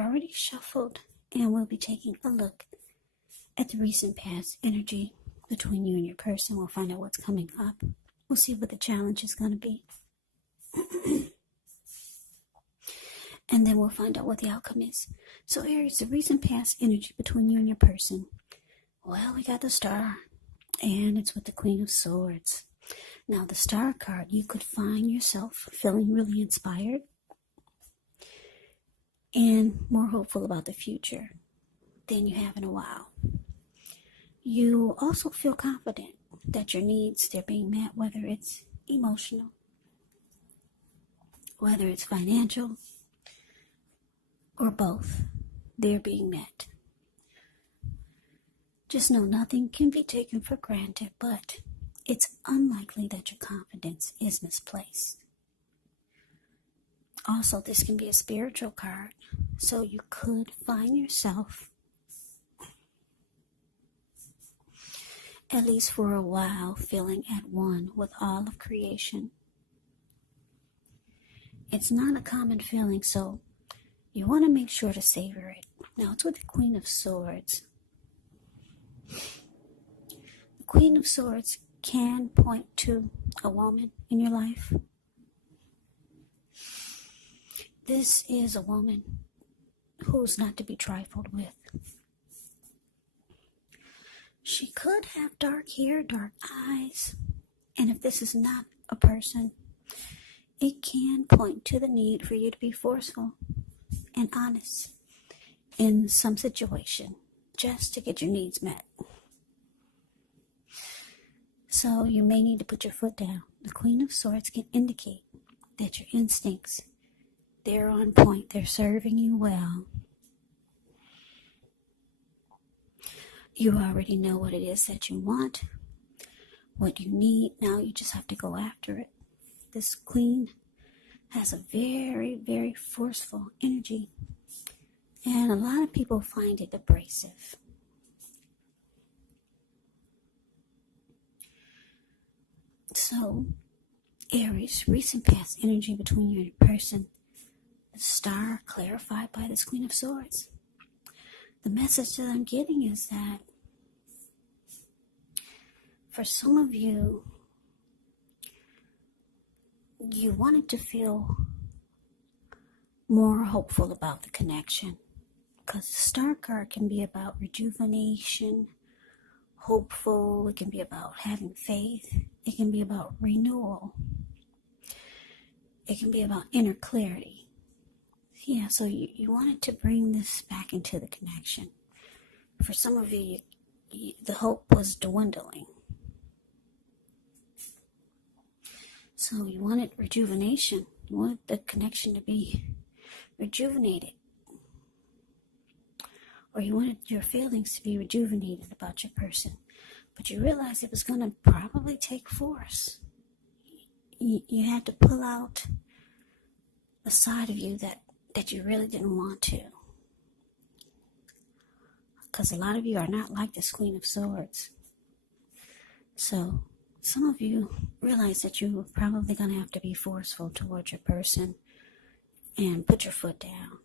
already shuffled, and we'll be taking a look at the recent past energy between you and your person. We'll find out what's coming up. We'll see what the challenge is going to be. And then we'll find out what the outcome is. So Aries, the recent past energy between you and your person. Well, we got the Star, and it's with the Queen of Swords. Now, the Star card, you could find yourself feeling really inspired and more hopeful about the future than you have in a while. You also feel confident that your needs, they're being met, whether it's emotional, whether it's financial, or both, they're being met. Just know nothing can be taken for granted, but it's unlikely that your confidence is misplaced. Also, this can be a spiritual card, so you could find yourself, at least for a while, feeling at one with all of creation. It's not a common feeling, so you want to make sure to savor it. Now, it's with the Queen of Swords. The Queen of Swords can point to a woman in your life. This is a woman who's not to be trifled with. She could have dark hair, dark eyes, and if this is not a person, it can point to the need for you to be forceful and honest in some situation just to get your needs met. So you may need to put your foot down. The Queen of Swords can indicate that your instincts, they're on point, they're serving you well. You already know what it is that you want, what you need. Now you just have to go after it. This Queen has a very, very forceful energy, and a lot of people find it abrasive. So, Aries, recent past energy between you and your person. The Star clarified by this Queen of Swords. The message that I'm getting is that for some of you, you wanted to feel more hopeful about the connection, because the Star card can be about rejuvenation, hopeful. It can be about having faith. It can be about renewal. It can be about inner clarity. Yeah, so you wanted to bring this back into the connection. For some of you, the hope was dwindling. So you wanted rejuvenation. You wanted the connection to be rejuvenated. Or you wanted your feelings to be rejuvenated about your person. But you realized it was going to probably take force. You had to pull out a side of you that you really didn't want to. Because a lot of you are not like this Queen of Swords. So some of you realize that you were probably going to have to be forceful towards your person and put your foot down,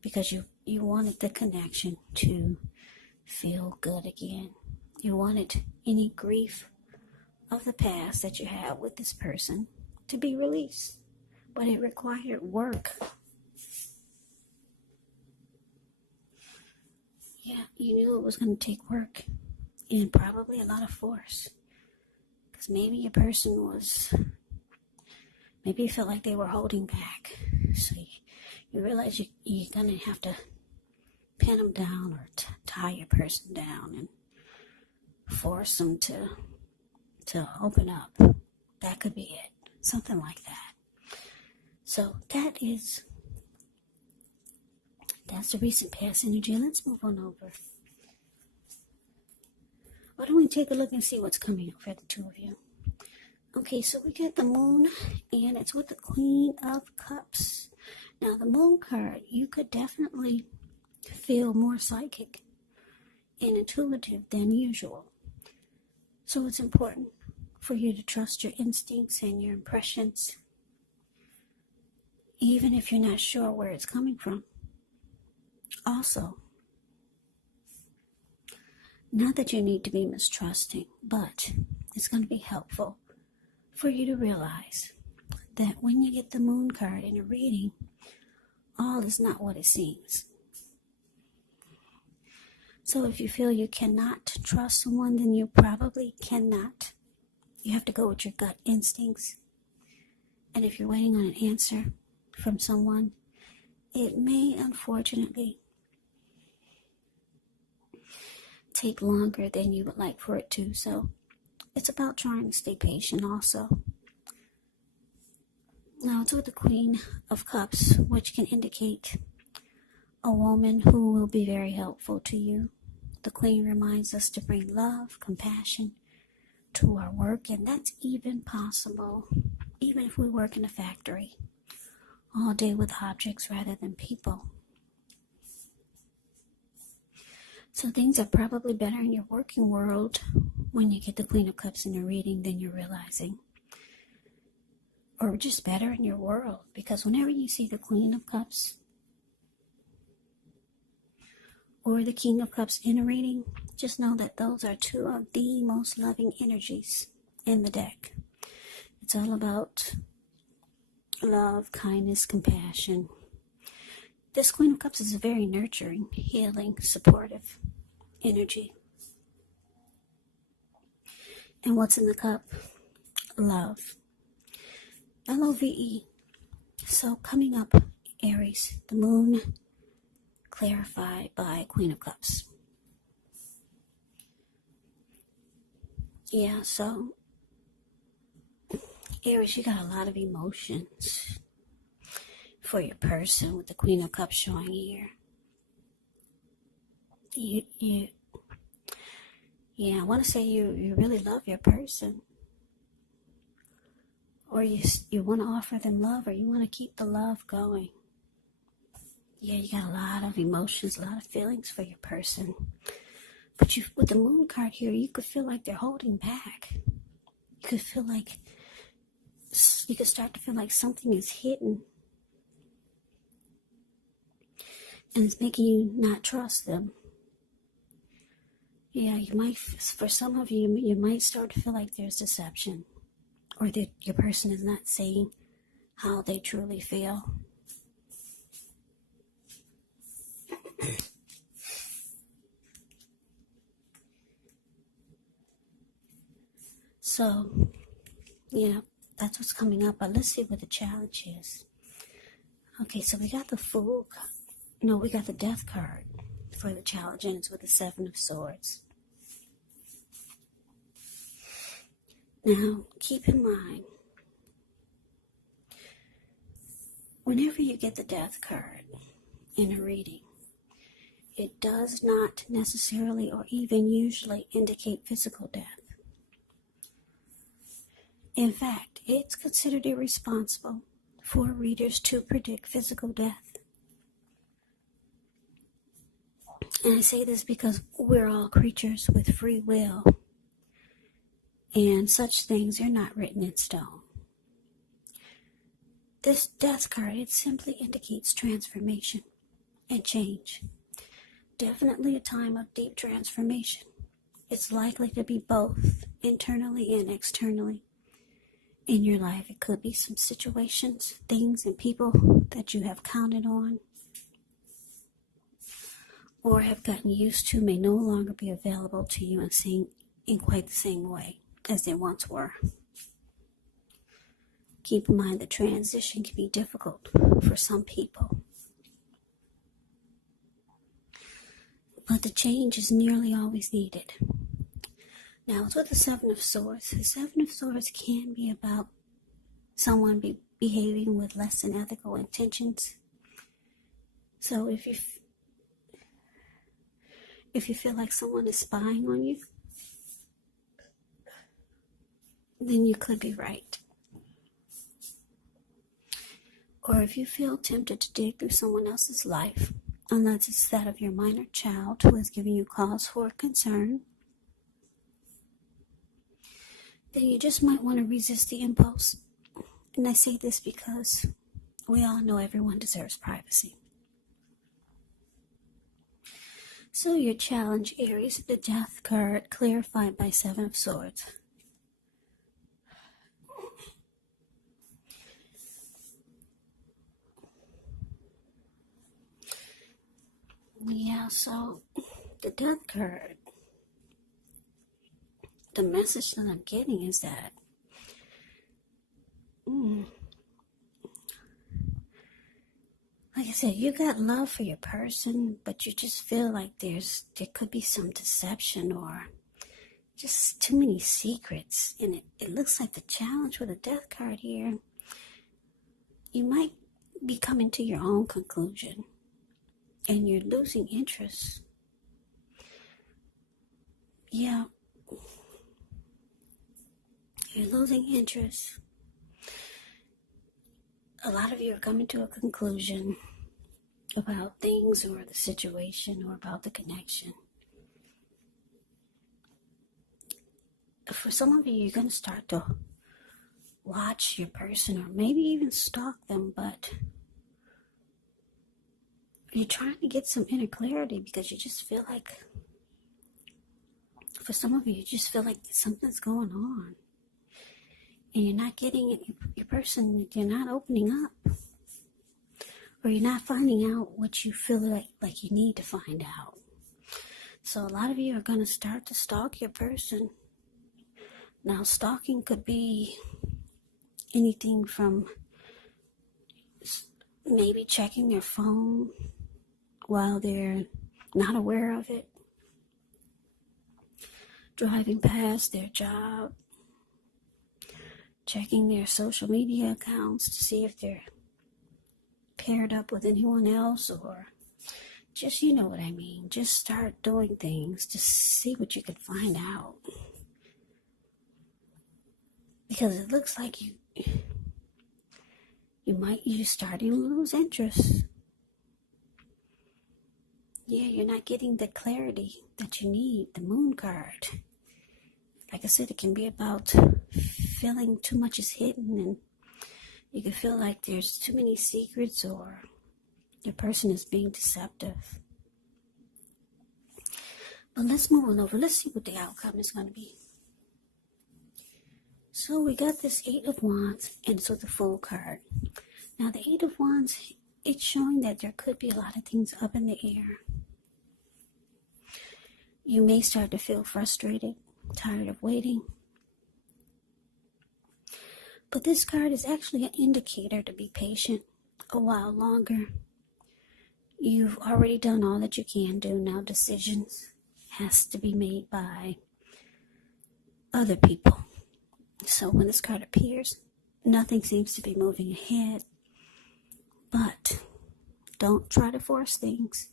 because you wanted the connection to feel good again. You wanted any grief of the past that you had with this person to be released, but it required work. Yeah, you knew it was going to take work and probably a lot of force. Because maybe your person maybe you felt like they were holding back. So you realize you're going to have to pin them down or tie your person down and force them to open up. That could be it. Something like that. So that's the recent past energy. Let's move on over. Why don't we take a look and see what's coming up for the two of you? Okay, so we got the Moon, and it's with the Queen of Cups. Now, the Moon card, you could definitely feel more psychic and intuitive than usual. So it's important for you to trust your instincts and your impressions, even if you're not sure where it's coming from. Also, not that you need to be mistrusting, but it's going to be helpful for you to realize that when you get the moon card in a reading, all is not what it seems. So if you feel you cannot trust someone, then you probably cannot. You have to go with your gut instincts. And if you're waiting on an answer from someone, it may unfortunately take longer than you would like for it to. So it's about trying to stay patient also. Now it's with the Queen of Cups, which can indicate a woman who will be very helpful to you. The Queen reminds us to bring love, compassion to our work, and that's even possible, even if we work in a factory all day with objects rather than people. So things are probably better in your working world when you get the Queen of Cups in a reading than you're realizing. Or just better in your world, because whenever you see the Queen of Cups or the King of Cups in a reading, just know that those are two of the most loving energies in the deck. It's all about love, kindness, compassion. This Queen of Cups is a very nurturing, healing, supportive energy. And what's in the cup? Love. Love. So coming up, Aries, the moon clarified by Queen of Cups. Yeah, so Aries, you got a lot of emotions for your person with the Queen of Cups showing here. I want to say you really love your person. Or you want to offer them love, or you want to keep the love going. Yeah, you got a lot of emotions, a lot of feelings for your person. But with the moon card here, you could feel like they're holding back. You could start to feel like something is hidden. And it's making you not trust them. Yeah, for some of you, you might start to feel like there's deception. Or that your person is not saying how they truly feel. So, yeah, that's what's coming up. But let's see what the challenge is. Okay, so we got the Fool. No, we got the Death card for the challenge, and it's with the Seven of Swords. Now, keep in mind, whenever you get the Death card in a reading, it does not necessarily or even usually indicate physical death. In fact, it's considered irresponsible for readers to predict physical death. And I say this because we're all creatures with free will. And such things are not written in stone. This Death card, it simply indicates transformation and change. Definitely a time of deep transformation. It's likely to be both internally and externally in your life. It could be some situations, things, and people that you have counted on or have gotten used to may no longer be available to you and seen in quite the same way as they once were. Keep in mind the transition can be difficult for some people. But the change is nearly always needed. Now, it's with the Seven of Swords. The Seven of Swords can be about someone behaving with less than ethical intentions. So if you feel like someone is spying on you, then you could be right. Or if you feel tempted to dig through someone else's life, unless it's that of your minor child who is giving you cause for concern, then you just might want to resist the impulse. And I say this because we all know everyone deserves privacy. So your challenge, Aries, the Death card, clarified by Seven of Swords. Yeah, so the Death card, the message that I'm getting is that like I said, you got love for your person, but you just feel like there could be some deception or just too many secrets. And it looks like the challenge with the Death card here, you might be coming to your own conclusion and you're losing interest. Yeah, you're losing interest. A lot of you are coming to a conclusion about things or the situation or about the connection. For some of you, you're going to start to watch your person or maybe even stalk them, but you're trying to get some inner clarity because you just feel like, for some of you, you just feel like something's going on. And you're not getting it, your person, you're not opening up. Or you're not finding out what you feel like you need to find out. So a lot of you are going to start to stalk your person. Now, stalking could be anything from maybe checking their phone while they're not aware of it, driving past their job, checking their social media accounts to see if they're paired up with anyone else, or just, you know what I mean, just start doing things to see what you can find out. Because it looks like you're starting to lose interest. Yeah, you're not getting the clarity that you need. The Moon card, like I said, it can be about feeling too much is hidden, and you can feel like there's too many secrets or your person is being deceptive. But let's move on over. Let's see what the outcome is going to be. So we got this Eight of Wands, and it's with the Fool card. Now the Eight of Wands, it's showing that there could be a lot of things up in the air. You may start to feel frustrated, tired of waiting. But this card is actually an indicator to be patient a while longer. You've already done all that you can do. Now decisions has to be made by other people. So when this card appears, nothing seems to be moving ahead. But don't try to force things,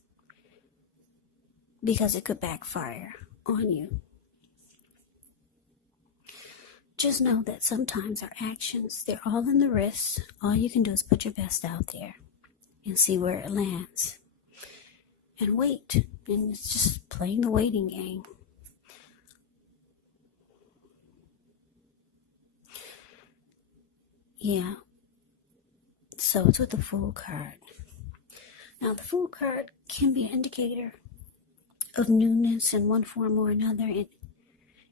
because it could backfire on you. Just know that sometimes our actions, they're all in the wrist. All you can do is put your best out there and see where it lands. And wait. And it's just playing the waiting game. Yeah. So it's with the Fool card. Now the Fool card can be an indicator of newness in one form or another. And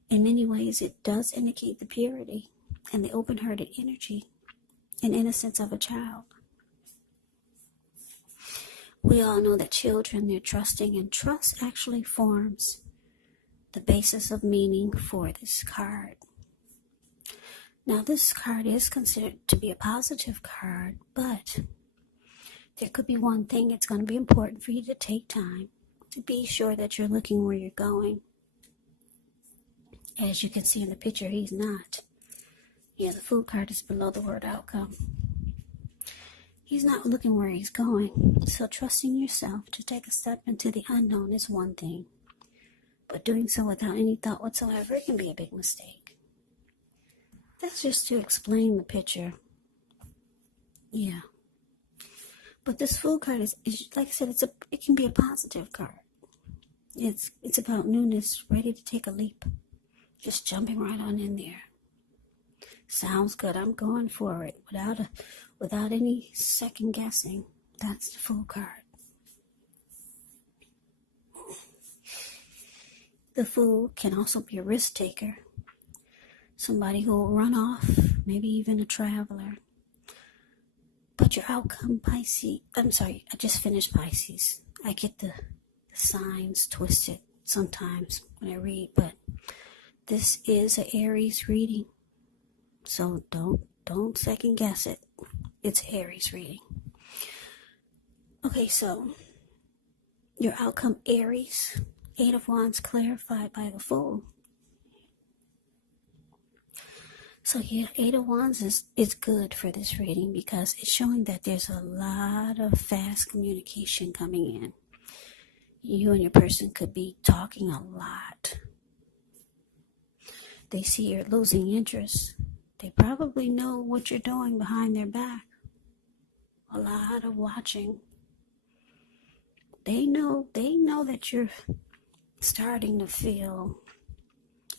in many ways, it does indicate the purity and the open-hearted energy and innocence of a child. We all know that children, they're trusting, and trust actually forms the basis of meaning for this card. Now, this card is considered to be a positive card, but there could be one thing. It's going to be important for you to take time to be sure that you're looking where you're going. As you can see in the picture, he's not. Yeah, the Fool card is below the word outcome. He's not looking where he's going. So trusting yourself to take a step into the unknown is one thing. But doing so without any thought whatsoever can be a big mistake. That's just to explain the picture. Yeah. But this Fool card is like I said, it can be a positive card. It's about newness, ready to take a leap. Just jumping right on in there. Sounds good. I'm going for it without any second guessing. That's the Fool card. The Fool can also be a risk taker, somebody who will run off, maybe even a traveler. But your outcome, Pisces, I just finished Pisces. I get the signs twisted sometimes when I read, but this is an Aries reading, so don't second guess it. It's Aries reading. Okay, so your outcome, Aries, 8 of Wands clarified by the Fool. So yeah, 8 of Wands is good for this reading because it's showing that there's a lot of fast communication coming in. You and your person could be talking a lot. They see you're losing interest. They probably know what you're doing behind their back. A lot of watching. They know that you're starting to feel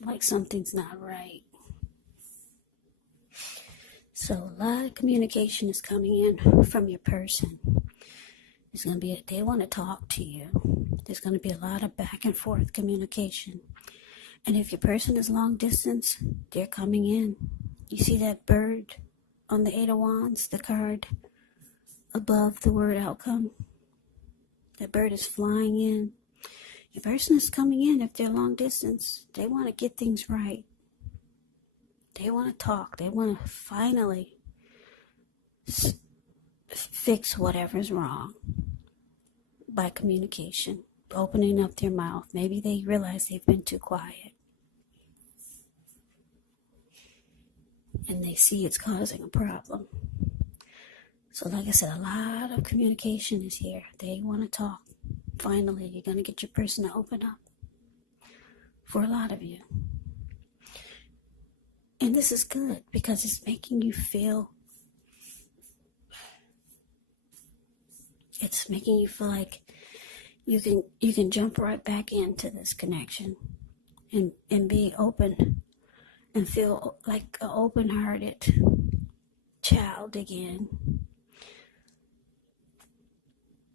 like something's not right. So a lot of communication is coming in from your person. There's going to be they want to talk to you. There's going to be a lot of back and forth communication. And if your person is long distance, they're coming in. You see that bird on the 8 of Wands, the card above the word outcome? That bird is flying in. Your person is coming in if they're long distance. They want to get things right. They want to talk. They want to finally fix whatever's wrong by communication, opening up their mouth. Maybe they realize they've been too quiet. And they see it's causing a problem. So like I said, a lot of communication is here. They want to talk. Finally, you're going to get your person to open up. For a lot of you. And this is good because it's making you feel, like you can jump right back into this connection and be open and feel like an open-hearted child again.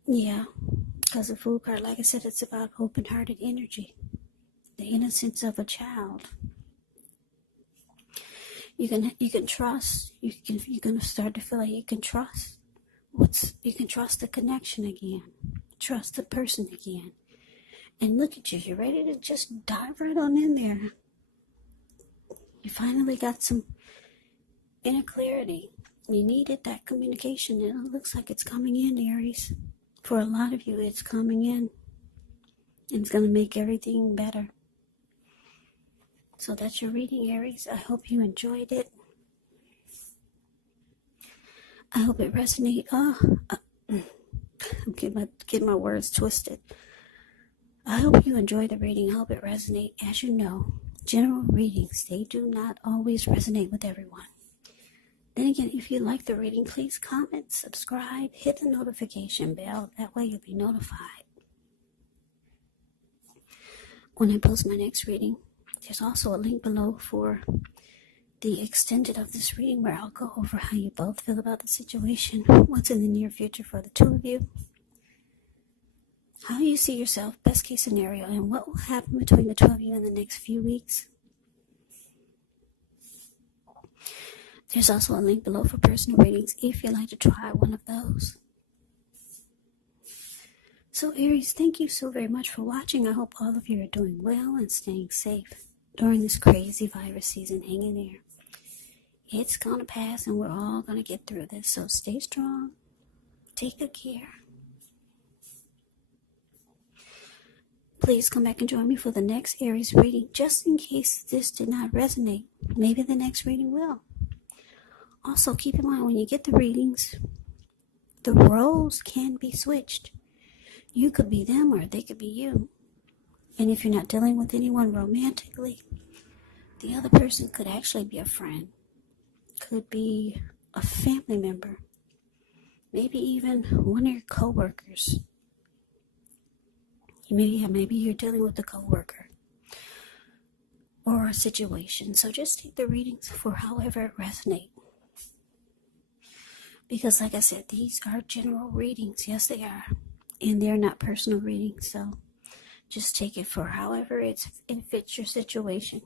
Yeah, because the Fool card, like I said, it's about open-hearted energy, the innocence of a child. You can trust. You're gonna start to feel like you can trust. You can trust the connection again, trust the person again, and look at you. You're ready to just dive right on in there. You finally got some inner clarity. You needed that communication, and it looks like it's coming in, Aries. For a lot of you, it's coming in, and it's gonna make everything better. So that's your reading, Aries. I hope you enjoyed it. I hope it resonated. I'm getting my words twisted. I hope you enjoyed the reading. I hope it resonated. As you know, general readings, they do not always resonate with everyone. Then again, if you like the reading, please comment, subscribe, hit the notification bell. That way you'll be notified when I post my next reading. There's also a link below for the extended of this reading where I'll go over how you both feel about the situation, what's in the near future for the two of you, how you see yourself, best case scenario, and what will happen between the two of you in the next few weeks. There's also a link below for personal readings if you'd like to try one of those. So Aries, thank you so very much for watching. I hope all of you are doing well and staying safe during this crazy virus season. Hang in there. It's going to pass and we're all going to get through this. So stay strong. Take good care. Please come back and join me for the next Aries reading. Just in case this did not resonate, maybe the next reading will. Also, keep in mind when you get the readings, the roles can be switched. You could be them or they could be you. And if you're not dealing with anyone romantically, the other person could actually be a friend. Could be a family member. Maybe even one of your co-workers. Maybe you're dealing with a co-worker or a situation. So just take the readings for however it resonates. Because like I said, these are general readings. Yes, they are. And they're not personal readings. So Just take it for however it fits your situation.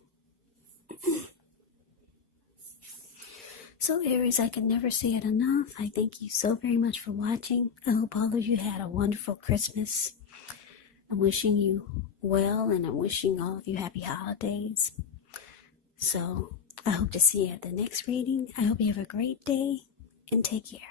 So Aries, I can never say it enough. I thank you so very much for watching. I hope all of you had a wonderful Christmas. I'm wishing you well, and I'm wishing all of you happy holidays. So I hope to see you at the next reading. I hope you have a great day, and take care.